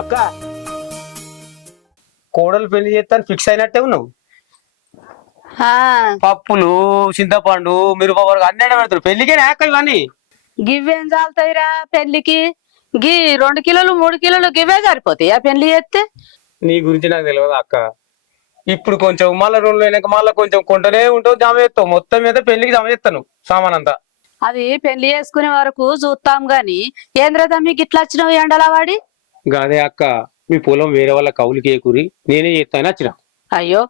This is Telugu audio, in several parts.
అక్క కోడలు పెళ్లి చేస్తాను ఫిక్స్ అయినట్టే ఉన్నావు. పప్పులు చింతపండు మిరపవరకు అన్నీ పెడతారు పెళ్లికే నాక ఇవన్నీ. గివ్వేం చాలుతాయిరా పెళ్లికి? గీ 2 కిలోలు 3 కిలోలు గివ్వే సరిపోతాయి ఆ పెళ్లి చేస్తే. నీ గురించి నాకు తెలియదు అక్క. ఇప్పుడు కొంచెం మళ్ళా 2 అయినాక మళ్ళీ కొంచెం కొంటనే ఉంటావు, జమ చేస్తావు. మొత్తం మీద పెళ్లికి జమ చేస్తాను సామాన్ అంతా. అది పెళ్లి చేసుకునే వరకు చూస్తాం గాని ఏంద్రదా మీకు ఇట్లా వచ్చినావు ఎండలా వాడి? గాదే అక్క, మీ పొలం వేరే వాళ్ళ కౌలుకి ఏకూరి నేనే చేస్తాను వచ్చిన. అయ్యో,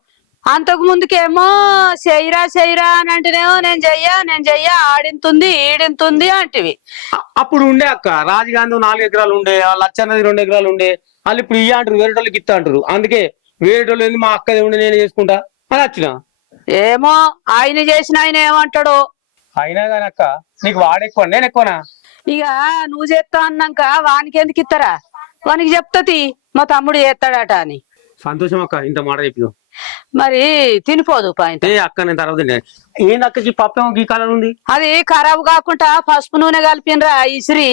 అంతకు ముందుకేమో చెయ్యరా చెయ్యరా అని అంటేనేమో నేను చెయ్యా ఆడింతుంది ఈడింతుంది అంటివి. అప్పుడు ఉండే అక్క, రాజగాంధీ 4 ఎకరాలు ఉండే, లచ్చన్నది 2 ఎకరాలు ఉండే. వాళ్ళు ఇప్పుడు ఇయ్య అంటారు, వేరేటోళ్ళకి ఇస్తా అంటారు. అందుకే వేరేటోళ్ళు ఏంది మా అక్కది ఉండి నేనే చేసుకుంటా అని వచ్చిన. ఏమో ఆయన చేసిన ఆయన ఏమంటాడు. అయినా కానీ అక్క, నీకు వాడెక్కువ నేను ఎక్కువనా? ఇక నువ్వు చేస్తా అన్నాక వానికి ఎందుకు ఇస్తారా? వానికి చెప్తాది మా తమ్ముడు చేస్తాడట అని. సంతోషం అక్క, ఇంత మాట చెప్పిన. మరి తినిపోదు పాయింట్. అక్క నేను తర్వాత ఏంది అక్కకి పప్పేమో గీ కలర్ ఉంది. అది ఖరాబ్ కాకుండా పసుపు నూనె కలిపినరా ఇసిరి.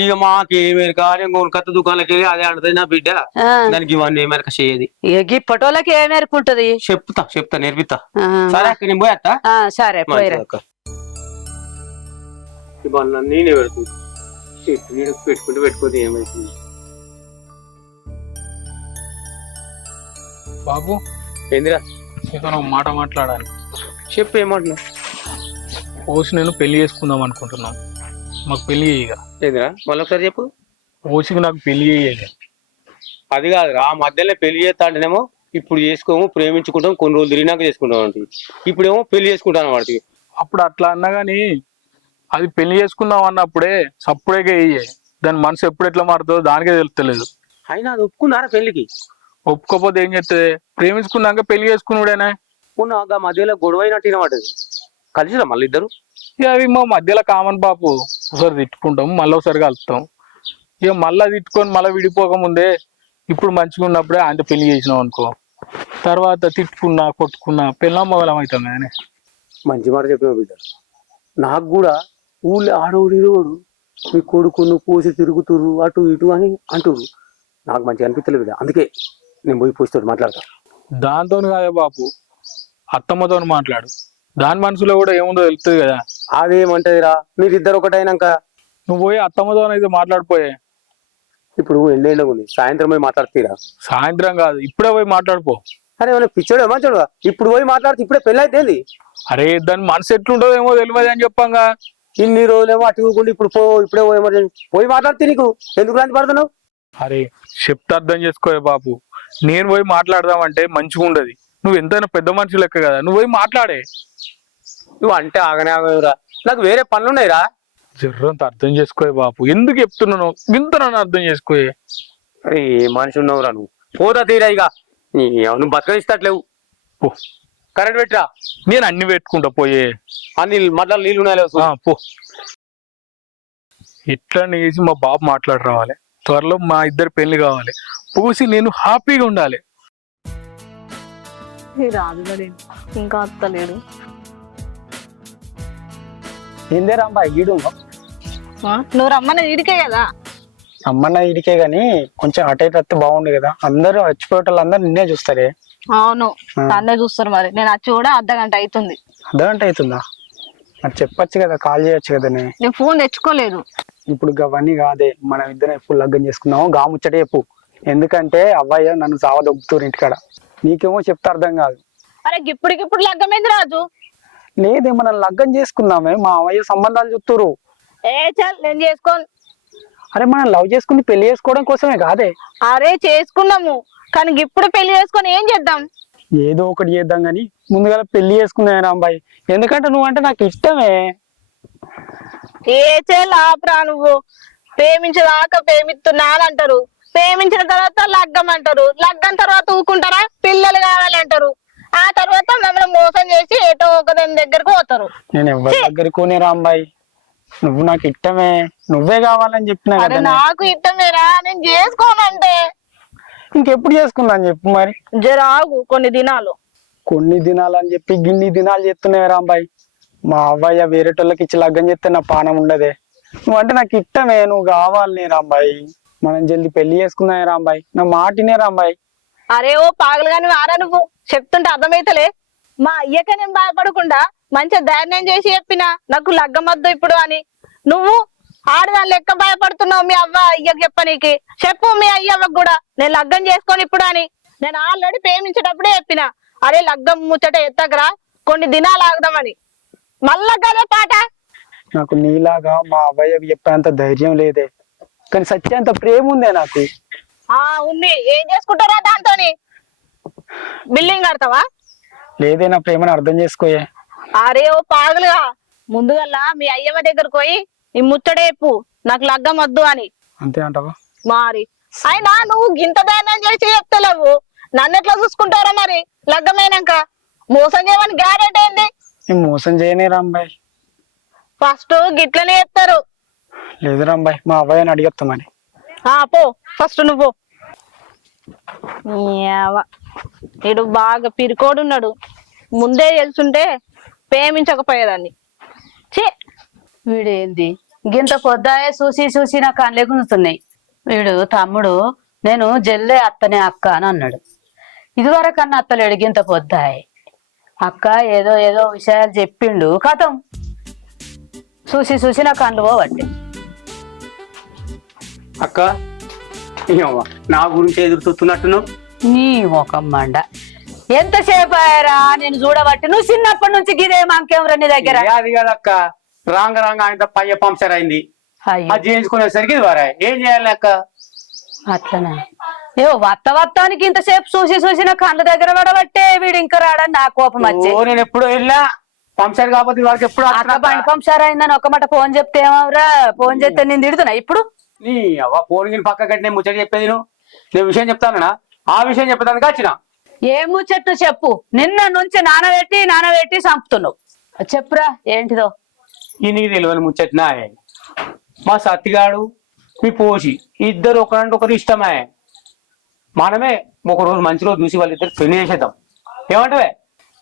ఇక మాకేమేరు కానీ కొత్త దుకాణాలకి వెళ్ళి అదే ఆడుతుంది నా బిడ్డ. దానికి ఇవన్నీ ఏమేరక చేయది. ఇక ఇప్పటోళ్ళకి ఏమేరుకుంటది? చెప్తా నేర్పిస్తా. సరే అక్క, నేను పోయేస్తా. సరే పోయిరా. నేనే పెడుతుంది పెట్టుకోదు ఏమైతుంది. బాబు ఏందిరా? నీతో ఒక మాట మాట్లాడాలి. చెప్పు, ఏమంటున్నా? ఓసి నేను పెళ్లి చేసుకుందాం అనుకుంటున్నాం. మాకు పెళ్లి చేయగా. ఏందిరా మళ్ళీ ఒకసారి చెప్పు. ఓసికి నాకు పెళ్లి చేయాలి. అది కాదురా, ఆ మధ్యలో పెళ్లి చేస్తా అంటేనేమో ఇప్పుడు చేసుకోము, ప్రేమించుకుంటాం, కొన్ని రోజులు తిరిగినాక చేసుకుంటాం అంటే ఇప్పుడేమో పెళ్లి చేసుకుంటాను వాడికి. అప్పుడు అట్లా అన్నా గానీ అది పెళ్లి చేసుకుందాం అన్నప్పుడే సప్పుడేగా వేయే. దాని మనసు ఎప్పుడు ఎట్లా మారుతుందో దానికే తెలుస్తలేదు. అయినా అది ఒప్పుకున్నారా పెళ్లికి? ఒప్పుకోపోతే ఏం చేస్తుంది? ప్రేమించుకున్నాక పెళ్లి చేసుకున్నాడేనా. ఆ మధ్యలో గొడవ అయినట్టు పడ్డది. కలిసిరా మళ్ళీ ఇద్దరు? ఇక అవి మా మధ్యలో కామన్ బాపు. ఒకసారి తిట్టుకుంటాం, మళ్ళీ ఒకసారి కలుస్తాం. ఇక మళ్ళీ తిట్టుకొని మళ్ళీ విడిపోకముందే ఇప్పుడు మంచిగా ఉన్నప్పుడే ఆయన పెళ్లి చేసినాం అనుకో, తర్వాత తిట్టుకున్నా కొట్టుకున్నా పిల్లం మొగలం అవుతాం కానీ. మంచి మాట చెప్పిన బిడ్డ. నాకు కూడా ఊళ్ళో ఆడోడు మీ కొడుకును పోసి తిరుగుతురు అటు ఇటు అని అంటురు. నాకు మంచిగా అనిపించలేదు బిడ్డ, అందుకే నేను పోయి పోసితో మాట్లాడతా. దాంతో కాదే బాపు, అత్తమ్మతో మాట్లాడు. దాని మనసులో కూడా ఏముందో తెలుస్తుంది కదా. అదేమంటదిరా, మీరిద్దరు ఒకటైనాక నువ్వు పోయి అత్తమ్మతో అయితే మాట్లాడిపోయే. ఇప్పుడు ఎండ ఉంది, సాయంత్రం పోయి మాట్లాడుతీరా? సాయంత్రం కాదు, ఇప్పుడే పోయి మాట్లాడిపో. అరే మన పిచ్చోడు ఏమంటాడు, ఇప్పుడు పోయి మాట్లాడితే ఇప్పుడే పెళ్ళి అయితే? అరే దాని మనసు ఎట్లుంటుందో ఏమో తెలియదు అని చెప్పంగా. ఇన్ని రోజులేమో అటుకుండా ఇప్పుడు ఇప్పుడే పోయి మాట్లాడితే నీకు ఎందుకు రాంతి పడుతున్నావు? అరే చెప్తే అర్థం చేసుకోవే బాపు. నేను పోయి మాట్లాడదామంటే మంచిగా ఉండదు. నువ్వు ఎంతైనా పెద్ద మనిషి లెక్క కదా, నువ్వు పోయి మాట్లాడే. నువ్వు అంటే ఆగనే ఆగరా, నాకు వేరే పనులు ఉన్నాయిరా. జర్రంత అర్థం చేసుకోవే బాపు. ఎందుకు చెప్తున్నాను ఇంత నన్ను అర్థం చేసుకోయే. అరే ఏ మనిషి ఉన్నావురా నువ్వు. పోతా తీరా ఇక, నువ్వు బతకనిస్తట్లేవు. కరెంట్ పెట్టరా. నేను అన్ని పెట్టుకుంటా పోయే. అన్ని మళ్ళీ నీళ్ళు ఉన్నాయి పో. ఇట్లా వేసి మా బాబు మాట్లాడి రావాలి. త్వరలో మా ఇద్దరు పెళ్లి కావాలి. పూసి నేను హ్యాపీగా ఉండాలి. రాజుగాడు ఇంకా వస్తలేడు. ఏందే రాంబా ఈడు? నువ్వు రమ్మని ఇడికే కదా. రమ్మన్న ఇడికే గాని కొంచెం అటు ఇటు వస్తే బాగుండు కదా. అందరూ వచ్చిపోయేటోళ్ళు అందరు నిన్నే చూస్తారే. అవును, నన్నే చూస్తారు. మరి నేను వచ్చి కూడా అర్ధగంట అవుతుంది. అర్ధగంట అవుతుందా? మరి చెప్పచ్చు కదా, కాల్ చేయొచ్చు కదా. నేను ఫోన్ తెచ్చుకోలేదు. ఇప్పుడు అవన్నీ కాదే, మనం ఇద్దరం ఎప్పుడు లగ్గం చేసుకున్నాము గా ముచ్చటే చెప్పు. ఎందుకంటే అవ్వయ్య నన్ను సావదొబ్బుతారు ఇంటికాడ. నీకేమో చెప్తే అర్థం కాదు. అరే ఇప్పటికిప్పుడు లగ్గమైంది రాజు. లేదే, మనం లగ్గం చేసుకున్నామే, మా అవ్వయ్య సంబంధాలు చూస్తురు. నేను చేసుకోను. అరే మనం లవ్ చేసుకుని పెళ్లి చేసుకోవడం కోసమే కాదే. అరే చేసుకున్నాము, కానీ ఇప్పుడు పెళ్లి చేసుకొని ఏం చేద్దాం? ఏదో ఒకటి చేద్దాం గాని ముందుగా పెళ్లి చేసుకున్నా రాంబాయ్. ఎందుకంటే నువ్వంటే నాకు ఇష్టమే. ఆపరా నువ్వు. ప్రేమించేదాకా ప్రేమిస్తున్నానంటారు, ప్రేమించిన తర్వాత లగ్గం అంటారు, లగ్గం తర్వాత ఊకుంటారా? పిల్లలు కావాలంటారు. ఆ తర్వాత మమ్మల్ని మోసం చేసి ఏటో ఒక దాని దగ్గరకు పోతారు. నేను ఎవరి దగ్గరకునే రాంబాయ్, నువ్వు నాకు ఇష్టమే, నువ్వే కావాలని చెప్పినా కదా. నాకు ఇష్టమేరా, నేను చేసుకోనంటే. ఇంకెప్పుడు చేసుకున్నా అని చెప్పు మరి. జరాగు కొన్ని దినాలు. కొన్ని దినాలు అని చెప్పి గిన్ని దినాలు చేస్తున్నాయి రాంబాయ్. మా అవ్వయ్య వేరేటోళ్ళకి ఇచ్చి లగ్గం చేస్తే నా పానం ఉండదే. నువ్వంటే నాకు ఇష్టమే, నువ్వు కావాలి రాంబాయ్. మనం జల్ది పెళ్లి చేసుకుందాం రాంబాయ్, నా మాటినే రాంబాయ్. అరే ఓ పాగలు గాని వారా నువ్వు చెప్తుంటే అర్థమైతలే. మా అయ్యక నేను భయపడకుండా మంచిగా ధైర్యం చేసి చెప్పిన నాకు లగ్గమద్దు ఇప్పుడు అని. నువ్వు ఆడదాని లెక్క భయపడుతున్నావు మీ అవ్వ అయ్యకి చెప్పనీకి. చెప్పు మీ అయ్యవ్వకు కూడా నేను లగ్గం చేసుకొని ఇప్పుడు అని. నేను ఆల్రెడీ ప్రేమించేటప్పుడే చెప్పిన, అరే లగ్గం ముచ్చట ఎత్తగరా కొన్ని దినాలు ఆగుదామని. మళ్ళా కదే పాట. నాకు నీలాగా మా అవ్వయ్యకి చెప్పేంత ధైర్యం లేదే, కానీ సత్యంత ప్రేమ ఉందే నాకు. ఉంది. ఏం చేసుకుంటారా దాంతోని? బిల్డింగ్ కడతావా? లేదే, నా ప్రేమను అర్థం చేసుకోయే. అరే ఓ పాగలుగా ముందుగల్లా మీ అయ్యమ్మ దగ్గరకు పోయి ఈ ముచ్చటేపు నాకు లగ్గం వద్దు అని. అంతే అంటావా? మరి అయినా నువ్వు గింత ధైర్యం చేసి చెప్తలేవు, నన్ను ఎట్లా చూసుకుంటారా మరి లగ్గమైనాక? మోసం చేయమని గ్యారెంటీ ఏంది? నేను మోసం చేయనే రాంబాయ్. ఫస్ట్ గిట్లనే చెప్తారు. లేదు రాంబాయ్, మా అవ్వయ్యని అడిగేస్తామని. పో ఫస్ట్ నువ్వు. ఇడు బాగా పిరికోడున్నాడు, ముందే తెలుసుంటే ప్రేమించకపోయేదాన్ని. ఛీ వీడేంది గింత పొద్దాయే చూసి చూసి నా కళ్ళే గుంజుతున్నాయి. వీడు తమ్ముడు నేను జల్లే అత్తనే అక్క అని అన్నాడు. ఇదివరకన్నా అత్తలేడు గింత పొద్దాయే. అక్క ఏదో ఏదో విషయాలు చెప్పిండు, కథం చూసి చూసి నా కళ్ళు పోవట్టే. అక్క ఏమవ్వ, నా గురించి ఎదురు చూస్తున్నట్టున్నావు. నీ ముఖం మండ, ఎంతసేపు అయ్యారా నేను చూడబట్టి? నువ్వు చిన్నప్పటి నుంచి గిదే మాంకేమరా నీ దగ్గర? అది కదక్క, రాంగ ఆయన పయ్య పంక్చర్ అయింది, అయ్యో అది చేయించుకునేసరికి ఇది వారా. ఏం చేయాలి అక్క? అట్లనా? ఏవో వత్తానికి ఇంతసేపు చూసి చూసి నా కళ్ళ దగ్గర పడబట్టే వీడు ఇంకా రాడని నా కోపం వచ్చి. నేను ఎప్పుడు వెళ్ళా పంక్చర్ కాకపోతే వాడికి ఎప్పుడు అక్క బండి పంచారా అయిందని ఒక మాట ఫోన్ చెప్తే ఏమవరా? ఫోన్ చేస్తే నేను తిడుతున్నా ఇప్పుడు. నీ అవ్వ పోరిగిన పక్క కట్టి నేను ముచ్చట చెప్పేది నేను విషయం చెప్తానా? ఆ విషయం చెప్పడానికి వచ్చిన. ఏ ముచ్చట్టు చెప్పు. నిన్న నుంచి నానబెట్టి చంపుతున్నావు. చెప్పురా ఏంటిదో. ఈ నీకు తెలియని ముచ్చట్నా? మా సత్తిగాడు మీ పోసి ఇద్దరు ఒకరంటే ఒకరు ఇష్టమే. మనమే ఒక రోజు మంచి రోజు చూసి వాళ్ళిద్దరు పెళ్లి చేసేద్దాం, ఏమంటవే?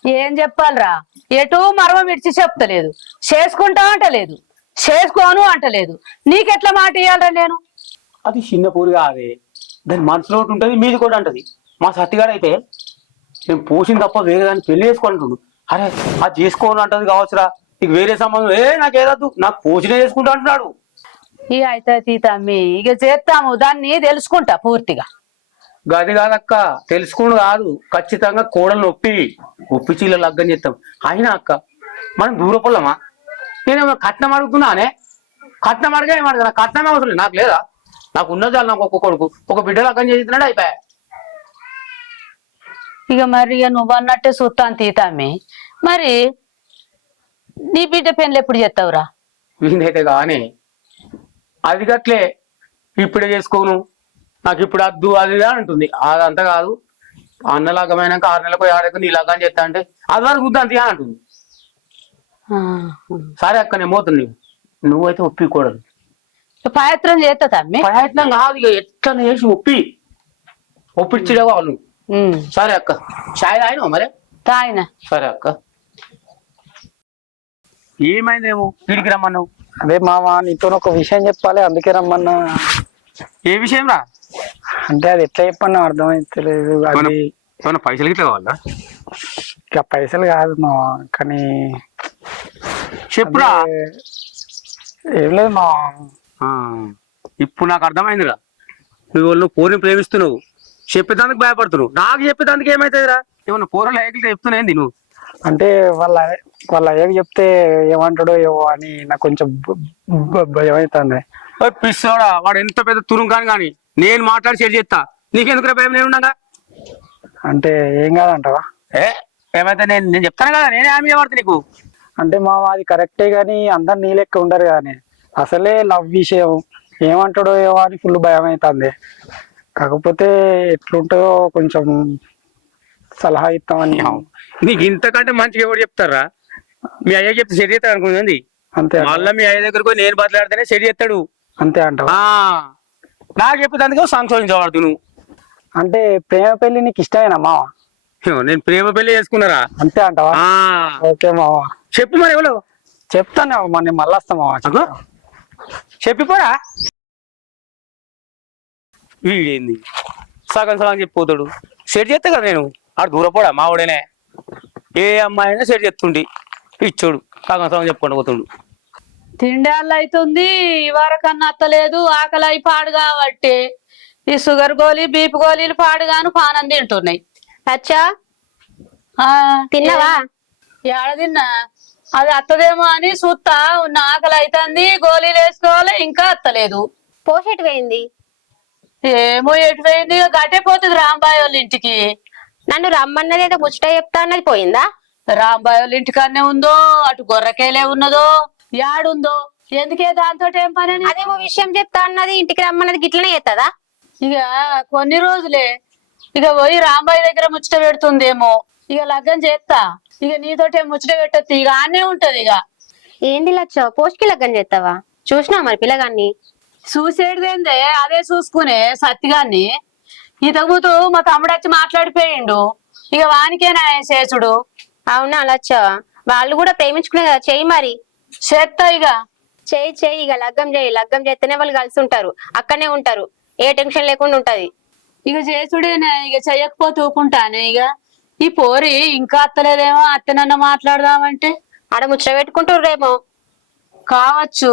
ఏం చెప్పాలరా? ఎటు మరమ విడిచి చెప్తలేదు, చేసుకుంటా అంటలేదు, చేసుకోను అంటలేదు. నీకెట్లా మాట ఇయ్యాలరా నేను? అది చిన్న పూరి కాదే, దాని మనసులో ఒకటి ఉంటుంది, మీది కూడా అంటది. మా సత్తిగాడు అయితే నేను పోసింది తప్ప వేరే దాన్ని పెళ్లి చేసుకోవాలంటుండు. అరే అది చేసుకోను అంటది కావచ్చురా, నీకు వేరే సంబంధం నాకేదద్దు, నాకు పోసినే చేసుకుంటా అంటున్నాడు. ఇక అయితే తమ్మి ఇక చేస్తాము, దాన్ని తెలుసుకుంటా పూర్తిగా. గది కాదక్క, తెలుసుకుని కాదు, ఖచ్చితంగా కోడలు ఒప్పించి ఇలా లగ్గం చేస్తాం. అయినా అక్క మనం దూరపొల్లమా? నేనేమో కట్నం అడుగుతున్నానే? కట్నం అడిగా ఏమడుగుతున్నా? కట్నమే అవసరం లేదు, నాకు లేదా? నాకు ఉన్నది చాలు, నాకు ఒక్క కొడుకు, ఒక బిడ్డ లగ్గం చేస్తున్నాడు, అయిపోయా. ఇక మరి ఇక నువ్వు అన్నట్టే చూస్తాను తీతామి. మరి నీ బిడ్డ పెళ్ళి ఎప్పుడు చేస్తావురా? వీనైతే కానీ అది గట్లే, ఇప్పుడే చేసుకోను, నాకు ఇప్పుడు అద్దు అది అంటుంది. అదంతా కాదు, అన్న లగ్గమైనాక 6 నెలలకు 7 నీ లగ్గం చేస్తా అంటే అది వరకు గుద్దంతి అంటుంది. సరే అక్క నేను పోతుంది, నువ్వైతే ఒప్పికూడదు. ప్రయత్నం చేస్తా తమ్మి. ప్రయత్నం కాదు, ఇక ఎట్లా చేసి ఒప్పించడే వాళ్ళు. సరే అక్క, చాయ్ తాగినావు మరి? తాగినా. సరే అక్క. ఏమైందేమో వీడికి రమ్మన్నావు? అదే మామ, నీతో ఒక విషయం చెప్పాలి, అందుకే రమ్మన్నా. ఏ విషయం రా? అంటే అది ఎట్లా చెప్పన్నా అర్థమైతలేదు. అది ఏమన్నా పైసలు గిట్లా కావాలా? ఇక పైసలు కాదు మా, కానీ చెప్పురా. ఏం లేదు మా. ఇప్పుడు నాకు అర్థమైందిరా, నువ్వు పోరిని ప్రేమిస్తున్నావు, చెప్పేదానికి భయపడుతున్నావు. నాకు చెప్పేదానికి ఏమైతుందిరా? ఏమన్నా పోరలు ఏకలితే చెప్తున్నాయింది నువ్వు? అంటే వాళ్ళ అయ్యకి చెప్తే ఏమంటాడో ఏవో అని నాకు కొంచెం భయం అవుతుంది. పిస్తోడా, వాడు ఎంత పెద్ద తురుంకాని కానీ నేను మాట్లాడి షేర్ చేస్తా, నీకెందుకు భయం? నేను ఉండగా అంటే ఏం కాదంటావా? ఏమైతే నేను చెప్తాను కదా, నేనే హామీ పడతా నీకు. అంటే మా అది కరెక్టే గాని అందరు నీ లెక్క ఉండరు కానీ అసలే లవ్ విషయం, ఏమంటాడో ఏవో అని ఫుల్ భయం అవుతుంది. కాకపోతే ఎట్లుంటుందో కొంచెం సలహా ఇస్తామని. నీకు ఇంతకంటే మంచిగా ఎవరు చెప్తారా? మీ అయ్య చెప్తే సెట్ చేస్తాడు అనుకుంది. అంతే, మళ్ళీ మీ అయ్య దగ్గరకు నేను బతలాడితేనే సెట్ చేస్తాడు. అంతే అంటావా? నాకు చెప్పేదానికి సంశోధించబడుతు నువ్వు. అంటే ప్రేమ పెళ్లి నీకు ఇష్టమేనా మావా? నేను ప్రేమ పెళ్లి చేసుకున్నారా? అంతే అంటావా? ఓకే మావా, చెప్పు మరి ఎవరు చెప్తాను, మరి మళ్ళీ వస్తా మావా. చెప్పిపోరా. వీడేంది సగం సగం చెప్పిపోతాడు. సెట్ చేస్తే కదా నేను ఆడు దూరపోడా మావాడేనే. ఏ అమ్మాయి అయినా సెట్ చేస్తుండి ఇచ్చాడు సగం సగం చెప్పుకుంటూ పోతాడు. తిండాళ్ళు అవుతుంది ఇవరకన్నా అత్తలేదు, ఆకలి అయి పాడు కాబట్టి ఈ షుగర్ గోళీ బీపీ గోళీలు పాడుగాను పానం తింటున్నాయి. అచ్చా ఆ తిన్నావా? ఏడ తిన్నా, అది అత్తదేమో అని చూస్తా ఉన్న, ఆకలి అవుతుంది గోళీలు వేసుకోవాలి ఇంకా అత్తలేదు. పోషెట్ పోయింది. ఏమో ఎటు పోయింది, గట్టే పోతుంది రాంబాయి వాళ్ళ ఇంటికి. నన్ను రమ్మన్నది ఏదో ముచ్చట చెప్తా అన్నది పోయిందా? రాంబాయి వాళ్ళ ఇంటికన్నే ఉందో, అటు గొర్రెకేలే ఉన్నదో, యాడుందో, ఎందుకే దాంతో ఏం పని అని. అదేమో విషయం చెప్తా అన్నది, ఇంటికి రమ్మన్నది గిట్లనే చేస్తుందా? ఇక కొన్ని రోజులే, ఇక పోయి రాంబాయి దగ్గర ముచ్చట పెడుతుందేమో, ఇక లగ్గం చేస్తా, ఇక నీతోటే ముచ్చట పెట్టొద్దు, ఇక ఆనే ఉంటది. ఇక ఏంది లచ్చ పోస్ట్కి లగ్గం చేస్తావా? చూసినావు మరి పిల్లగాన్ని? చూసేటిదేందే, అదే చూసుకునే సత్తిగాన్ని. ఇంతకుముందు మా తమ్ముడు వచ్చి మాట్లాడిపోయిండు, ఇక వానికేనా చేసుడు. అవునా లచ్చ, వాళ్ళు కూడా ప్రేమించుకునే కదా, చెయ్యి మరి. చేస్తా ఇక. చెయ్యి ఇక లగ్గం చేయి. లగ్గం చేస్తేనే వాళ్ళు కలిసి ఉంటారు, అక్కడనే ఉంటారు, ఏ టెన్షన్ లేకుండా ఉంటది. ఇక చేసుడేనే, ఇక చెయ్యకపోతే ఊకుంటానే. ఇక ఈ పోరి ఇంకా అత్తలేదేమో, అత్తనన్న మాట్లాడదామంటే ఆడ ముచ్చట పెట్టుకుంటుర్రేమో. కావచ్చు,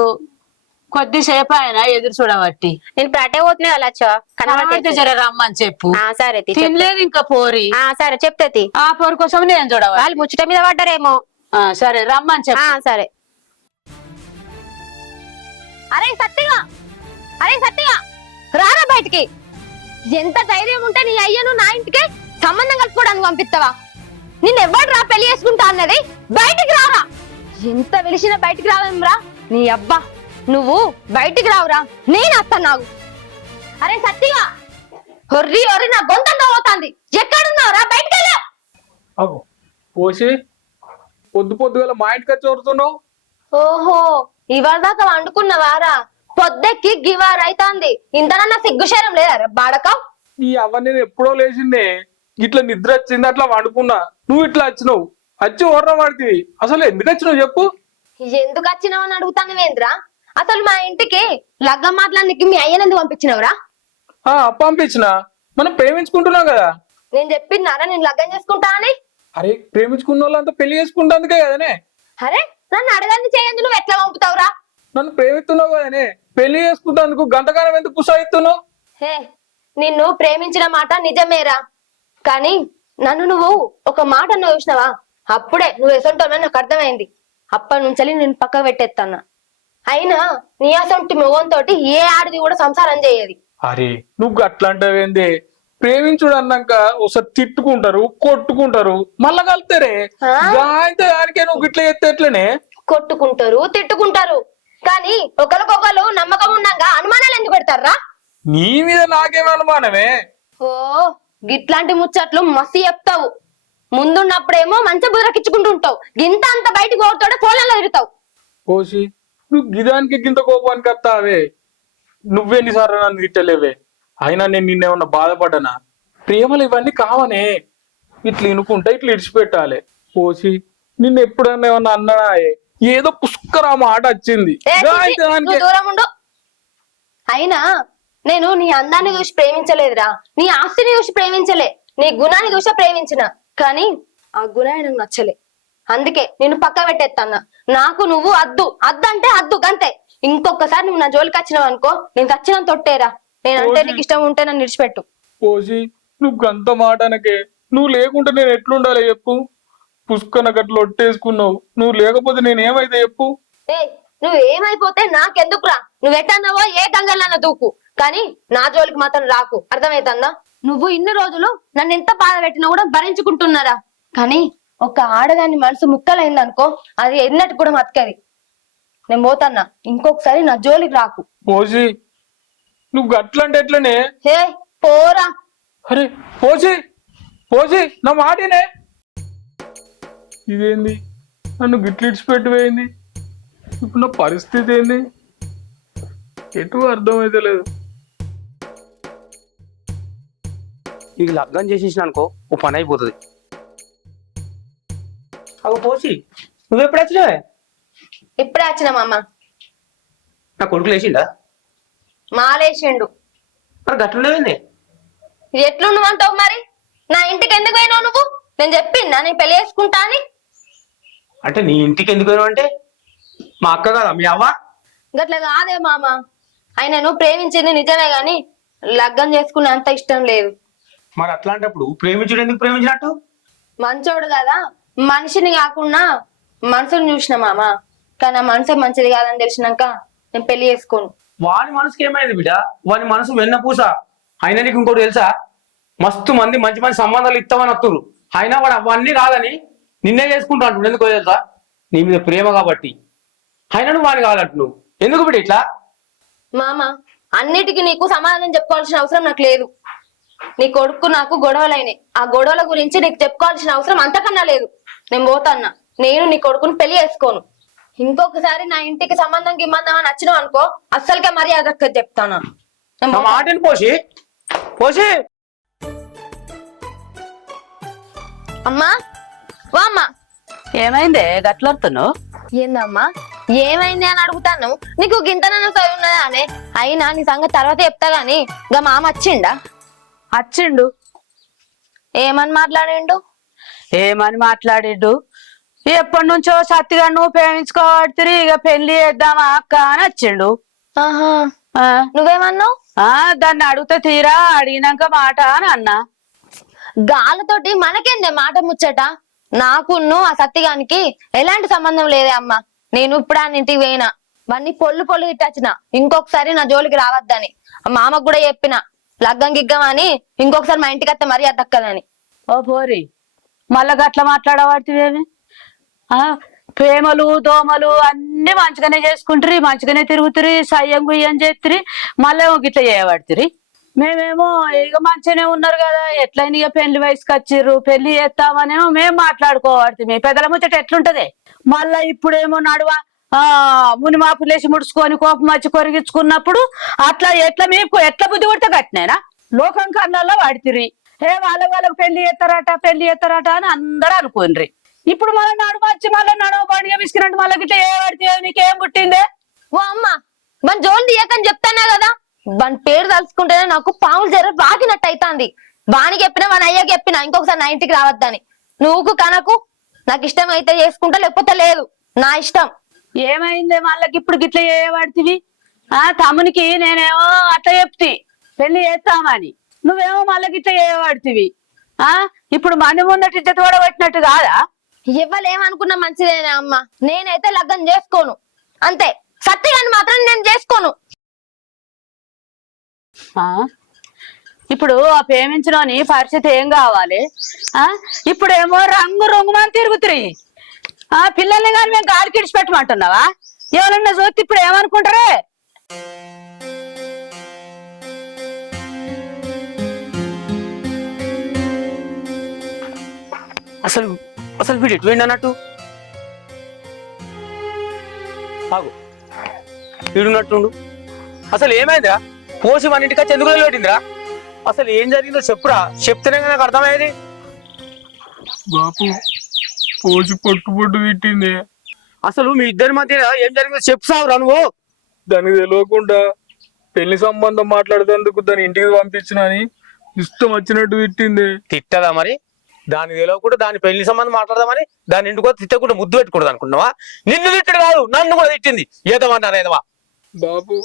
కొద్దిసేపు ఆయన ఎదురు చూడబట్టి. నేను ఇప్పుడు అటే పోతున్నా లచ్చ, కనబడితే జర రమ్మని చెప్పు. సరే తినలేదు ఇంకా పోరి. సరే చెప్తే ఆ పోరి కోసం నేను చూడవాలి. వాళ్ళు ముచ్చట మీద పడ్డారేమో. సరే రమ్మని చెప్పు. సరే. అరే సత్తిగా, రారా బయటికి. ఎంత ధైర్యం ఉంటే నీ అయ్యను నా ఇంటికి సంబంధం కలుపుకోవడానికి పంపిస్తావా? నిన్నెవ్వడు రా పెళ్లి చేసుకుంటా అన్నది, బయటికి రారా. ఎంత వెలిసినా బయటికి రావేమ్రా నీ అబ్బా. నువ్వు బయటికి రావురా, నేను వస్తాను. నాకు అరే సత్తిగా, హొర్రి హొర్రి నా గొంతంతా పోతాంది. ఎక్కడున్నావురా? బయటికి వెళ్ళా. అగో పోసి పొద్దుగల మా ఇంటికి వచ్చి వరుతున్నావు. ఓహో, ఇవాళ దాకా వండుకున్నవారా? పొద్దెక్కి గివార్ అయితాంది, ఇంతనన్నా సిగ్గుశరం లేదా బాడక? ఈ అవ్వ నేను ఎప్పుడో లేచిందే, ఇట్లా నిద్ర వచ్చింది అట్లా వండుకున్నా, నువ్వు ఇట్లా వచ్చినావు. వచ్చి ఓర్ర పడుతుంది. అసలు ఎందుకు వచ్చినావు చెప్పు? ఎందుకు వచ్చినావు అని అడుగుతానువేంద్రా? అసలు మా ఇంటికి లగ్గం మాట్లాడడానికి మీ అయ్యని ఎందుకు పంపించినవరా? పంపించిన, మనం ప్రేమించుకుంటున్నాం కదా. నేను చెప్పినారా నేను లగ్గం చేసుకుంటా అని? అరే ప్రేమించుకున్న వాళ్ళంతా పెళ్లి చేసుకుంటాందుకే కదనే. అరే నన్ను అడగండి చేయండి, నువ్వు ఎట్లా పంపుతావురా? నన్ను ప్రేమిస్తున్నావు కదనే, పెళ్లి చేసుకుంటాందుకు గంటకాలం ఎందుకు కుసాయిస్తున్నావు? హే, నిన్ను ప్రేమించిన మాట నిజమేరా, కానీ నన్ను నువ్వు ఒక మాట నువ్వు చూసినావా? అప్పుడే నువ్వు ఎసంటావు నాకు అర్థమైంది. అప్పటి నుంచి నేను పక్క పెట్టేస్తాను. అయినా నీ అసంటి మొగంతోటి ఏ ఆడిది కూడా సంసారం చేయదు. అరే నువ్వు అట్లా అంటావేందే? ప్రేమించుడు అన్నాక ఒకసారి తిట్టుకుంటారు, కొట్టుకుంటారు, మళ్ళా కలుతారే. అయితే దానికే నువ్వు గిట్ల ఎత్తే ఎట్లనే? కొట్టుకుంటారు, తిట్టుకుంటారు, కానీ ఒకరికొకరు నమ్మకం ఉన్నాక అనుమానాలు ఎందుకు పెడతారా? నీ మీద నాకేం అనుమానమే? ఓ గిట్లాంటి ముచ్చట్లు మస్తు చెప్తావు. ముందున్నప్పుడేమో మంచి బుర్రకిచ్చుకుంటూ ఉంటావు, గింత అంత బయటకు పోతాడే ఫోన్లలో తిరుగుతావు. కోసి నువ్వు గిదానికి గింత కోపానికి వస్తావే? నువ్వెన్నిసార్లు నన్ను తిట్టలేవే? అయినా నేను నిన్నేమన్నా బాధపడ్డానా? ప్రేమలు ఇవన్నీ కావనే, ఇట్లా ఇనుకుంటా ఇట్లా ఇడిచిపెట్టాలి. కోసి నిన్ను ఎప్పుడన్నా ఏమన్నా అన్నానా? ఏదో పుష్కర మాట వచ్చింది. నువ్వు దూరం ఉండు. అయినా నేను నీ అందాన్ని చూసి ప్రేమించలేదురా, నీ ఆస్తిని చూసి ప్రేమించలే, నీ గుణాన్ని చూసి ప్రేమించిన, కానీ ఆ గుణాన్ని నాకు నచ్చలే. అందుకే నేను పక్క పెట్టేస్తాను. నాకు నువ్వు అద్దు, అద్దు అంటే అద్దు గంతే. ఇంకొకసారి నువ్వు నా జోలికి వచ్చినావు అనుకో, నేను చచ్చిన తొట్టేరా. నేనంటే నీకు ఇష్టం ఉంటే నన్ను విడిచిపెట్టు. కోసి నువ్వు గంత మాట అనకే. నువ్వు లేకుంటే నేను ఎట్లుండాలి చెప్పు? పుష్కన గట్ల ఒట్టేసుకున్నావు, నువ్వు లేకపోతే నేను ఏమైతే చెప్పు? నువ్వు ఏమైపోతే నాకెందుకురా? నువ్వు ఎట్టన్నావో ఏ గంగలన్నా దూకు, కానీ నా జోలికి మాత్రం రాకు. అర్థమైతుందా? నువ్వు ఇన్ని రోజులు నన్ను ఎంత బాధ పెట్టినా కూడా భరించుకుంటున్నారా, కానీ ఒక ఆడదాని మనసు ముక్కలైందనుకో, అది ఎన్నట్టు కూడా మతకది. నేను పోతన్నా, ఇంకొకసారి నా జోలికి రాకు. పోసి నువ్వు గట్లంటే ఎట్లనే? హే పోరా. అరే పోసి పోసి నా మాటనే. ఇదేంది నన్ను గిట్లు ఇడిచిపెట్టి పోయింది? ఇప్పుడు నా పరిస్థితి ఏంది? ఎటు అర్థమైతే లేదు. ఇక లగ్గం చేసేసిన అనుకో, ఓ పని అయిపోతుంది. అవు పోసి నువ్వు ఎప్పుడు వచ్చినావే? ఇప్పుడే వచ్చిన మామ. నా కొడుకు లేచిండా? మాలేసిండు. మరి గట్లుండేది ఎట్లు నువ్వంటావు మరి? నా ఇంటికి ఎందుకు పోయినావు నువ్వు? నేను చెప్పిందా నేను పెళ్లి చేసుకుంటా అని? అంటే నీ ఇంటికి ఎందుకు పోయినావు అంటే మా అక్క కదా మీ అవ్వ? గట్ల కాదే మామ, ఆయనను ప్రేమించింది నిజమే గాని లగ్గం చేసుకునే అంత ఇష్టం లేదు. మరి అట్లాంటప్పుడు ప్రేమించుడు ఎందుకు ప్రేమించినట్టు? మంచోడు కదా, మనిషిని కాకుండా మనసుని చూసిన మామ. కానీ ఆ మనసు మంచిది కాదని తెలిసినాక నేను పెళ్లి చేసుకోను. వాని మనసుకి ఏమైంది బిడ్డ? వాని మనసు వెన్నపూస. అయినా నీకు ఇంకోటి తెలుసా? మస్తు మంది మంచి మంచి సంబంధాలు ఇస్తామని వస్తురు. అయినా వాడు అవన్నీ కాదని నిన్నే చేసుకుంటా అంటు. ఎందుకో తెలుసా? నీ మీద ప్రేమ కాబట్టి. అయినా నువ్వు వాని కావాలంటు. నువ్వు ఎందుకు బిడ్డ ఇట్లా? మామ, అన్నిటికీ నీకు సమాధానం చెప్పుకోవాల్సిన అవసరం నాకు లేదు. నీ కొడుకు నాకు గొడవలైనాయి. ఆ గొడవల గురించి నీకు చెప్పుకోవాల్సిన అవసరం అంతకన్నా లేదు. నేను పోతాన్నా. నేను నీ కొడుకుని పెళ్లి చేసుకోను. ఇంకొకసారి నా ఇంటికి సంబంధం గిమ్మందం అని వచ్చినావు అనుకో, అస్సలుగా మర్యాద చెప్తాను. నా మాటని పోసి పోసి అమ్మా, వా అమ్మా. ఏమైందే గట్లడుతున్నావు? ఏందమ్మా ఏమైంది అని అడుగుతాను. నీకు గింతనన్న సరి ఉన్నదా అనే? అయినా నీ సంగతి తర్వాత చెప్తా గాని గా మామ వచ్చిండా? వచ్చిండు. ఏమని మాట్లాడిండు? ఏమని మాట్లాడిండు? ఎప్పటి నుంచో సత్తిగా నువ్వు ప్రేమించుకోబడుతుంది, ఇక పెళ్లి చేద్దామా అక్క అని వచ్చిండు. ఆహా, ఆ, నువ్వేమన్నావు? దాన్ని అడిగితే తీరా అడిగినాక మాట అని అన్నా. గాలతోటి మనకేందే మాట ముచ్చట? నాకున్ను ఆ సత్తిగానికి ఎలాంటి సంబంధం లేదే అమ్మా. నేను ఇప్పుడు ఆయన ఇంటికి పోయినా, వాన్ని పొల్లు ఇట్టొచ్చిన. ఇంకొకసారి నా జోలికి రావద్దని ఆ మామకు కూడా చెప్పిన. లగ్గం గిగ్గం అని ఇంకొకసారి మా ఇంటికి వస్తే మరీ దక్కదని. ఓ పోరి, మళ్ళా గట్ల మాట్లాడబడుతుంది. ప్రేమలు దోమలు అన్ని మంచిగానే చేసుకుంటారు, మంచిగానే తిరుగుతురి, సయ్యం గుయ్యం చేస్తురి, మళ్ళీ గిట్ల చేయబడుతురి. మేమేమో ఇక మంచిగానే ఉన్నారు కదా, ఎట్లయినా ఇక పెళ్లి వయసుకి వచ్చిర్రు, పెళ్లి చేస్తామనేమో మేము మాట్లాడుకోబడుతుంది. మీ పెద్దల ముచ్చట ఎట్లుంటది? మళ్ళా ఇప్పుడేమో నడువ మునిమాపు లేచి ముడుచుకొని కోపం వచ్చి కొరిగించుకున్నప్పుడు అట్లా ఎట్లా మీకు ఎట్లా బుద్ధి కొడితే కట్టినేనా? లోకం కళ్ళల్లో వాడితిరి. వాళ్ళకు పెళ్లి చేస్తారట అని అందరూ అనుకోండ్రి. ఇప్పుడు మళ్ళీ నడుమ వచ్చి మళ్ళీ నడుమ బాడిగా విసికినట్టు మళ్ళీ గిట్లా ఏ పడితే నీకేం పుట్టిందే? ఓ అమ్మ, మన జోలు తీయకని చెప్తానా కదా. వాని పేరు తలుచుకుంటేనే నాకు పాములు జర వాకినట్టు అవుతుంది. వానికి చెప్పినా వాని అయ్యాకి చెప్పినా ఇంకొకసారి నా ఇంటికి రావద్దని. నువ్వు కనకు, నాకు ఇష్టం అయితే చేసుకుంటా, లేకపోతే లేదు, నా ఇష్టం. ఏమైందే మళ్ళకి ఇప్పుడు గిట్ల చేయబడుతుంది? తమ్మునికి నేనేమో అట్లా చెప్తి పెళ్లి చేస్తామని, నువ్వేమో మళ్ళీ గిట్ల చేయబడుతుంది. ఇప్పుడు మంది ముందటి ఇజ్జత కూడా పెట్టినట్టు కాదా? ఇవ్వలేమనుకున్నా మంచిదేనా అమ్మ. నేనైతే లగ్గం చేసుకోను అంతే. సత్యగాని మాత్రం నేను చేసుకోను. ఇప్పుడు ఆ ప్రేమించలోని పరిస్థితి ఏం కావాలి? ఇప్పుడేమో రంగు రంగుమని తిరుగుతురి. పిల్లల్ని కానీ మేము గాలికి ఇడిచిపెట్టమంటున్నావా? ఎవరన్నా చూస్తే ఇప్పుడు ఏమనుకుంటారే? అసలు అసలు వీడు ఎటు పోయిండు అన్నట్టు? బాగు వీడున్నట్టుండు. అసలు ఏమైందిరా? పోసి మన ఇంటికి వచ్చి ఎందుకు వదిలిపెట్టిందిరా? అసలు ఏం జరిగిందో చెప్పురా, చెప్తేనే నాకు అర్థమయ్యేది. బాపు పోసి పొట్టు తిట్టింది. అసలు మీ ఇద్దరి మధ్య ఏం జరిగిందో చెప్తావురా నువ్వు? దానికి తెలియకుండా పెళ్లి సంబంధం మాట్లాడేందుకు దాని ఇంటికి పంపించినని ఇష్టం వచ్చినట్టు తిట్టింది. తిట్టదా మరి? దానికి తెలియకుండా దాని పెళ్లి సంబంధం మాట్లాడదామని దాని ఇంటికి తిట్టకుండా ముద్దు పెట్టుకూడదు అనుకున్నావా? నిన్ను తిట్టడు కాదు, నన్ను కూడా తిట్టింది. ఏదమంటారా ఏదవా? బాపు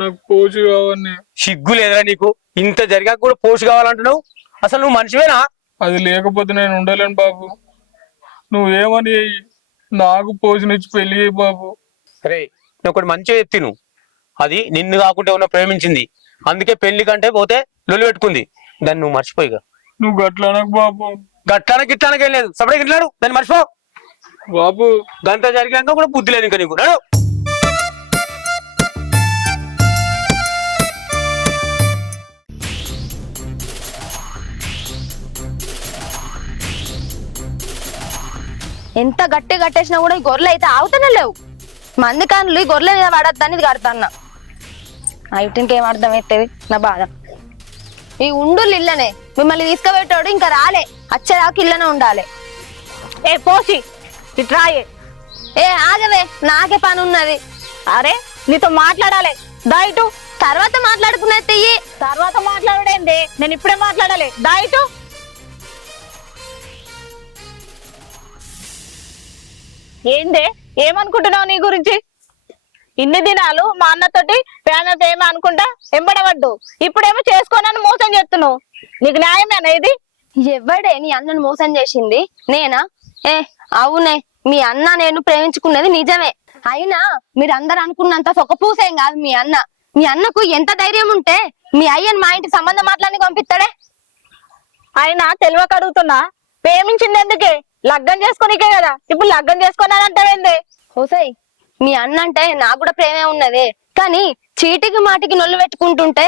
నాకు పోసి కావని. సిగ్గు లేదురా నీకు? ఇంత జరిగాక కూడా పోసి కావాలంటున్నావు? అసలు నువ్వు మనిషివేనా? అది లేకపోతే నేను ఉండలేను బాబు. నువ్వేమని నాకు పోసినిచ్చి పెళ్లి చేయి బాబు. అరే నేను ఒకటి మంచిగా ఎత్తి, నువ్వు అది నిన్ను కాకుండా ఉన్న ప్రేమించింది, అందుకే పెళ్లి కంటే పోతే లొల్లి పెట్టుకుంది. దాన్ని నువ్వు మర్చిపోయిగా. నువ్వు గట్లనకు బాబు. గట్లానకి గిట్లానకి ఏం లేదు, సపరేట్ గిట్లాడు, దాన్ని మర్చిపో బాబు. గంట జరిగాక కూడా బుద్ధి లేదు ఇంకా నీకు. నడు. ఎంత గట్టి కట్టేసినా కూడా ఈ గొర్రెలు అయితే ఆగుతూనే లేవు. మంది కానులు ఈ గొర్రెల మీద పడద్దని ఇది కడతాన్నా. ఐటికి ఏం అర్థమవుతుంది నా బాధ. ఈ ఉండులు ఇల్లనే, మిమ్మల్ని తీసుకుపెట్టాడు ఇంకా రాలే, వచ్చేదాకా ఇల్లనే ఉండాలి. ఏ పోసి ఇట్రాయే. ఏ ఆగవే, నాకే పని ఉన్నది. అరే నీతో మాట్లాడాలి. దయటు తర్వాత మాట్లాడుకునేది తెయ్యి. తర్వాత మాట్లాడేంది, నేను ఇప్పుడే మాట్లాడాలి. దాయిటు ఏందే, ఏమనుకుంటున్నావు నీ గురించి? ఇన్ని దినాలు మా అన్నతోటి ప్రేమ అనుకుంటా ఎంబడవద్దు, ఇప్పుడేమో చేసుకోనని మోసం చేస్తున్నావు. నీకు న్యాయమేనా ఇది? ఎవడే నీ అన్నను మోసం చేసింది? నేనా? అవునే, మీ అన్న నేను ప్రేమించుకున్నది నిజమే. అయినా మీరందరూ అనుకున్నంత సొక్కపూసేం కాదు మీ అన్న. మీ అన్నకు ఎంత ధైర్యం ఉంటే మీ అయ్యని మా ఇంటి సంబంధం మాట్లాడి పంపిస్తాడే? ఆయన తెలియక అడుగుతున్నా, ప్రేమించింది ఎందుకే? లగ్గం చేసుకోనికే కదా. ఇప్పుడు లగ్గం చేసుకోనానంటావేంది? హోసై, మీ అన్న అంటే నాకు కూడా ప్రేమే ఉన్నదే, కానీ చీటికి మాటికి నొల్లు పెట్టుకుంటుంటే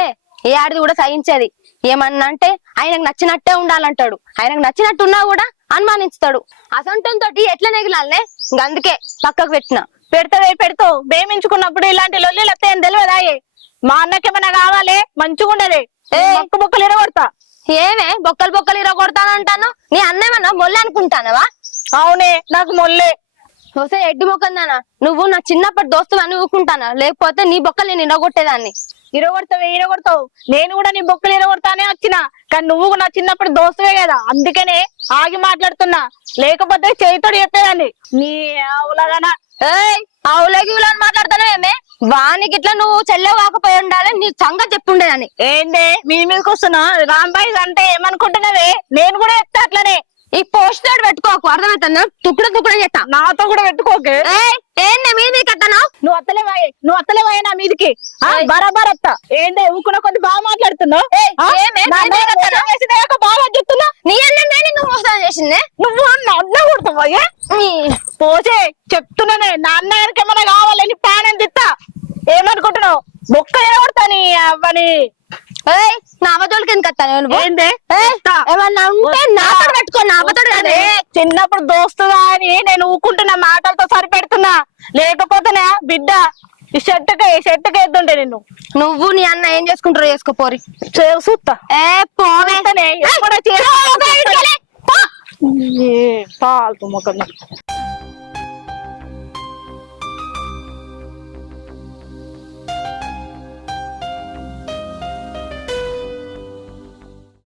ఏ ఆడిది కూడా సహించేది. ఏమన్నా అంటే ఆయనకు నచ్చినట్టే ఉండాలంటాడు, ఆయనకు నచ్చినట్టున్నా కూడా అనుమానిస్తాడు. అసంటంతో ఎట్లా నెగిలాలనే, అందుకే పక్కకు పెట్టిన. పెడతావు ప్రేమించుకున్నప్పుడు ఇలాంటి లొల్లిలు వస్తాయని తెలియదాయే. మా అన్నకేమన్నా కావాలి మంచిగుండదే, మొక్క బొక్కలు ఇరగొడతా. ఏమే బొక్కలు బొక్కలు ఇరగొడతానంటాను? నీ అన్నేమన్నా మొల్లె అనుకుంటానవా? అవునే, నాకు మొల్లే. హోసే ఎడ్డి మొక్కందానా, నువ్వు నా చిన్నప్పటి దోస్తు అని ఊరుకుంటానా? లేకపోతే నీ బొక్కలు నేను ఇరగొట్టేదాన్ని. ఇరగొడతావు, నేను కూడా నీ బొక్కలు ఇరగొడతానే వచ్చినా. కానీ నువ్వు నా చిన్నప్పుడు దోస్తువే కదా, అందుకనే ఆగి మాట్లాడుతున్నా. లేకపోతే చేయితోడు చెప్పేదాన్ని. నీ ఆవులగానా ఆవులకి అని మాట్లాడతానేమే? వానికి ఇట్లా నువ్వు చెల్లె కాకపోయి ఉండాలి, నీ సంగతి చెప్పుండేదాన్ని. ఏందే మీ మీదకి వస్తున్నా? రాంబాయి అంటే ఏమనుకుంటున్నావే? నేను కూడా చెప్తా అట్లనే. ఈ పోస్టర్ పెట్టుకోకు, అర్థమవుతుందా? తుక్కుడ చేస్తా. నాతో కూడా పెట్టుకోకే. ఏంటి మీద కట్టాను? నువ్వు అత్తలేవాయే నా మీదికి. బరాబర్ అత్త. ఏందే ఊకున్న కొద్ది బాగా మాట్లాడుతున్నావు. బాగా చెప్తున్నా. నీ అన్న నువ్వు మోసం చేసిందే. నువ్వు అన్న కొడుతున్నావా? పోసే చెప్తున్నానే, నా అన్న ఏమన్నా కావాలని ప్రాణం తిత్తా. ఏమనుకుంటున్నావు? బొక్క ఏమడతా నీ అవ్వని. నా అబద్ధోళ్ళకి ఎందుకు వస్తాను? ఏందే ఏమన్నా ఉంటే నాతో పెట్టుకో, నా అబద్ధోడు కాదే. చిన్నప్పుడు దోస్తుగా అని నేను ఊకుంటున్నా, మాటలతో సరిపెడుతున్నా. లేకపోతేనే బిడ్డ ఈ షర్టుకే ఎద్దుంటే నిన్ను. నువ్వు నీ అన్న ఏం చేసుకుంటారో చేసుకోపోరి. చూస్తా పోనే పాల్తు ముఖం.